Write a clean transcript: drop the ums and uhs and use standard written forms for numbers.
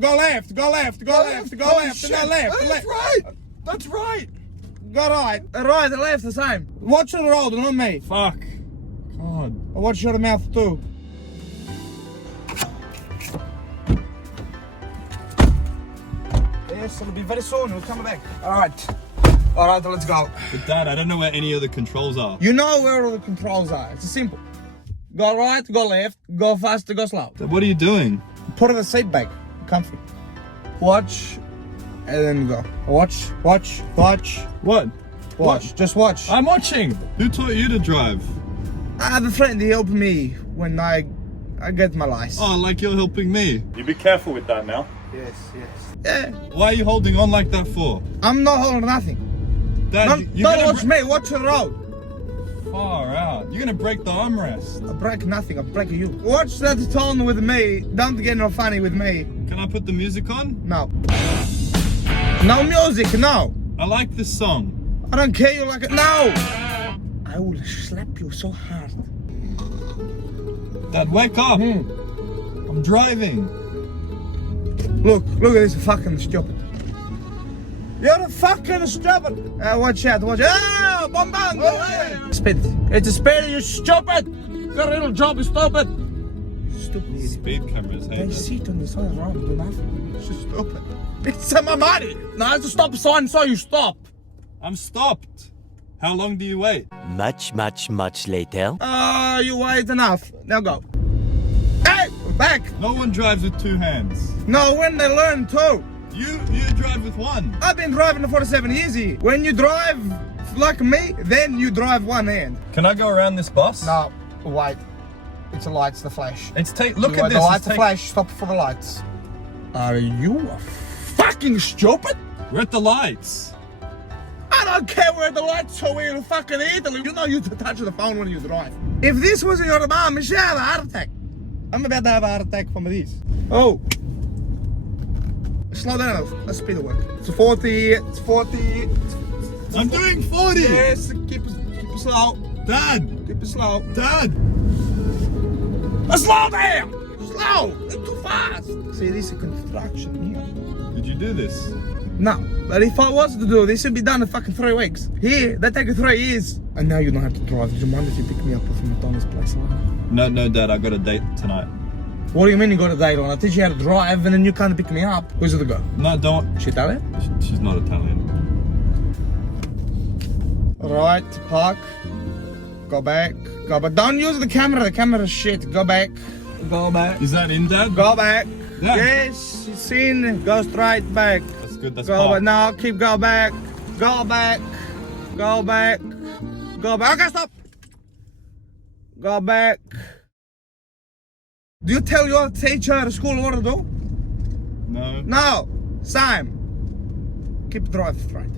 Go left, go left, go left, go left, shit. go left. Oh, left. that's right. That's right. Go right. Right and left the same. Watch the road, not me. Fuck. God. Watch your mouth too. Yes, it'll be very soon. We'll come back. Alright, let's go. But Dad, I don't know where any of the controls are. You know where all the controls are. It's simple. Go right, go left, go fast, go slow. Dad, what are you doing? Put the seat back. Comfy. Watch, and then go. Watch, watch, watch, What? watch. Just watch. I'm watching. Who taught you to drive? I have a friend. He helped me when I get my license. Oh, like you're helping me. You be careful with that now. Yes, yes. Yeah. Why are you holding on like that for? I'm not holding nothing. Dad, Don't you're gonna watch me. Watch the road. far out. You're gonna break the armrest. I break nothing. I break you. Watch that tone with me. Don't get no funny with me. Can I put the music on? No. No music. No. I like this song. I don't care. You like it. No. I will slap you so hard. Dad, wake up. I'm driving. Look at this fucking stupid. You're fucking stupid. Watch out, watch out. Ah, bombando. Speed. It's a speed, you stupid. Your little job is stupid. Stupid idiot. Speed cameras, hey. They Dad. sit on the side of the road and do nothing. It's just stupid. It's my money. No, it's a stop sign, so you stop. I'm stopped. How long do you wait? Much later. You wait enough. Now go. Hey, back. No one drives with two hands. No, when they learn too. You drive with one. I've been driving for 7 years here. When you drive like me, then you drive one hand. Can I go around this bus? No, wait. It's the lights, the flash. It's look You at the this. lights, It's the flash. Stop for the lights. Are you fucking stupid? We're at the lights. I don't care where the lights are. We're in fucking Italy. You know you touch the phone when you drive. If this was your mom, she'd have a heart attack. I'm about to have a heart attack from this. Oh. Slow down. Let's speed it work. It's 40. It's 40. I'm doing 40. Yes, keep it slow. Dad. Keep it slow. Dad. Slow down. Slow. It's too fast. See, this is construction here. Did you do this? No, but if I was to do this, it'd be done in fucking 3 weeks. Here, that take 3 years. And now you don't have to drive. Did you mind if you pick me up from McDonald's place? No, Dad. I got a date tonight. What do you mean you got a date on? I teach you how to drive and then you can't pick me up. Where's the girl? No, don't. She Italian? She's not Italian. Right, park. Go back. Go back. Don't use the camera. The camera's shit. Go back. Go back. Is that in, Dad? Go back. Yeah. Yes, it's in. Go straight back. That's good. That's Go parked. back. No, keep go back. Go back. Go back. Go back. Okay, stop. Go back. Do you tell your teacher at school what to do? No. No. Same. Keep drive straight.